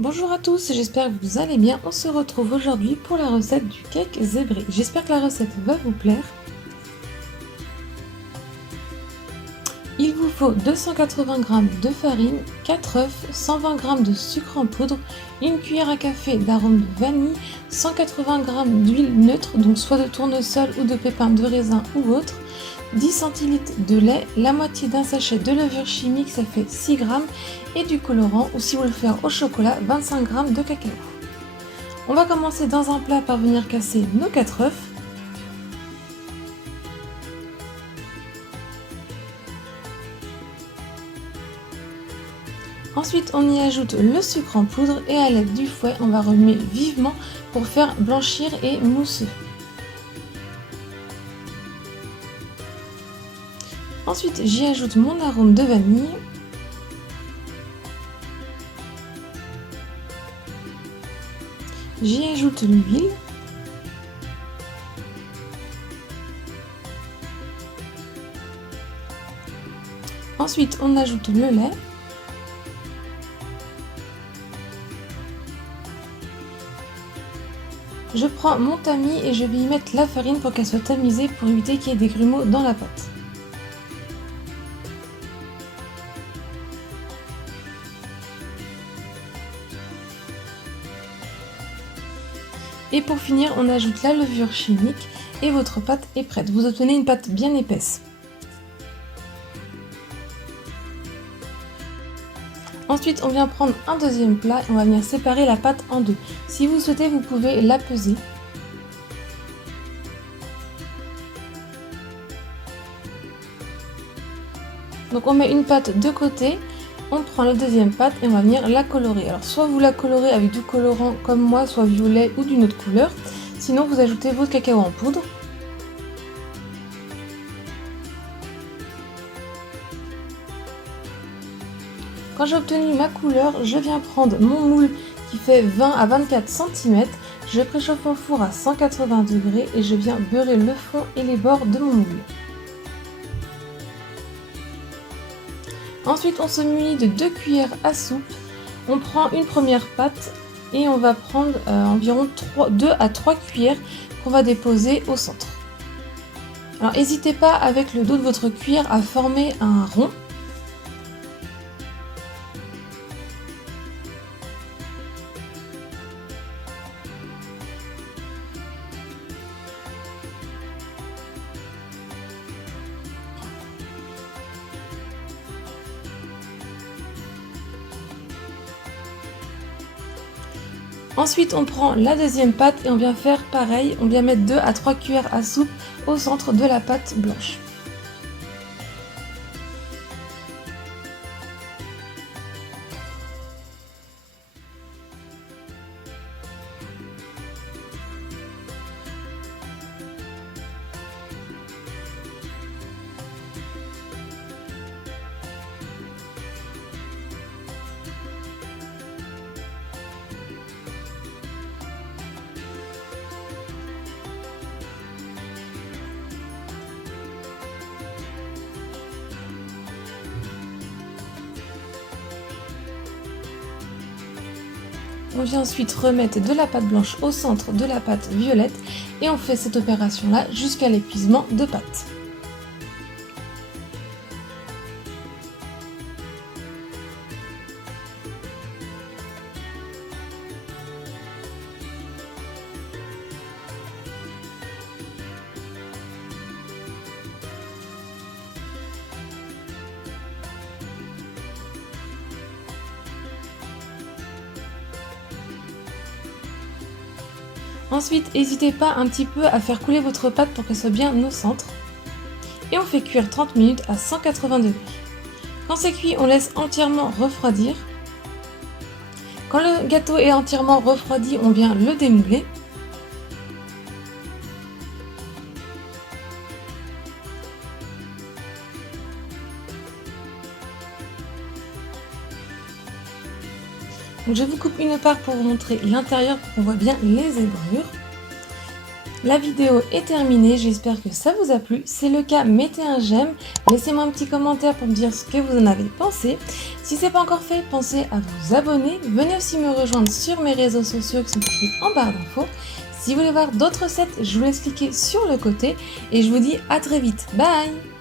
Bonjour à tous, j'espère que vous allez bien. On se retrouve aujourd'hui pour la recette du cake zébré. J'espère que la recette va vous plaire. Il vous faut 280 g de farine, 4 œufs, 120 g de sucre en poudre, une cuillère à café d'arôme de vanille, 180 g d'huile neutre, donc soit de tournesol ou de pépins de raisin ou autre, 10 centilitres de lait, la moitié d'un sachet de levure chimique, ça fait 6 g, et du colorant, ou si vous le faites au chocolat, 25 g de cacao. On va commencer dans un plat par venir casser nos 4 œufs. Ensuite, on y ajoute le sucre en poudre et à l'aide du fouet, on va remuer vivement pour faire blanchir et mousseux. Ensuite, j'y ajoute mon arôme de vanille. J'y ajoute l'huile. Ensuite, on ajoute le lait. Je prends mon tamis et je vais y mettre la farine pour qu'elle soit tamisée pour éviter qu'il y ait des grumeaux dans la pâte. Et pour finir, on ajoute la levure chimique et votre pâte est prête. Vous obtenez une pâte bien épaisse. Ensuite, on vient prendre un deuxième plat et on va venir séparer la pâte en deux. Si vous souhaitez, vous pouvez la peser. Donc on met une pâte de côté, on prend la deuxième pâte et on va venir la colorer. Alors soit vous la colorez avec du colorant comme moi, soit violet ou d'une autre couleur. Sinon vous ajoutez votre cacao en poudre. Quand j'ai obtenu ma couleur, je viens prendre mon moule qui fait 20 à 24 cm. Je préchauffe mon four à 180 degrés et je viens beurrer le fond et les bords de mon moule. Ensuite, on se munit de 2 cuillères à soupe. On prend une première pâte et on va prendre environ 2 à 3 cuillères qu'on va déposer au centre. Alors, n'hésitez pas avec le dos de votre cuillère à former un rond. Ensuite, on prend la deuxième pâte et on vient faire pareil. On vient mettre 2 à 3 cuillères à soupe au centre de la pâte blanche. On vient ensuite remettre de la pâte blanche au centre de la pâte violette et on fait cette opération-là jusqu'à l'épuisement de pâte. Ensuite, n'hésitez pas un petit peu à faire couler votre pâte pour qu'elle soit bien au centre. Et on fait cuire 30 minutes à 180 degrés. Quand c'est cuit, on laisse entièrement refroidir. Quand le gâteau est entièrement refroidi, on vient le démouler. Donc je vous coupe une part pour vous montrer l'intérieur pour qu'on voit bien les zébrures. La vidéo est terminée, j'espère que ça vous a plu. Si c'est le cas, mettez un j'aime, laissez-moi un petit commentaire pour me dire ce que vous en avez pensé. Si ce n'est pas encore fait, pensez à vous abonner. Venez aussi me rejoindre sur mes réseaux sociaux qui sont écrits en barre d'infos. Si vous voulez voir d'autres recettes, je vous laisse cliquer sur le côté et je vous dis à très vite. Bye!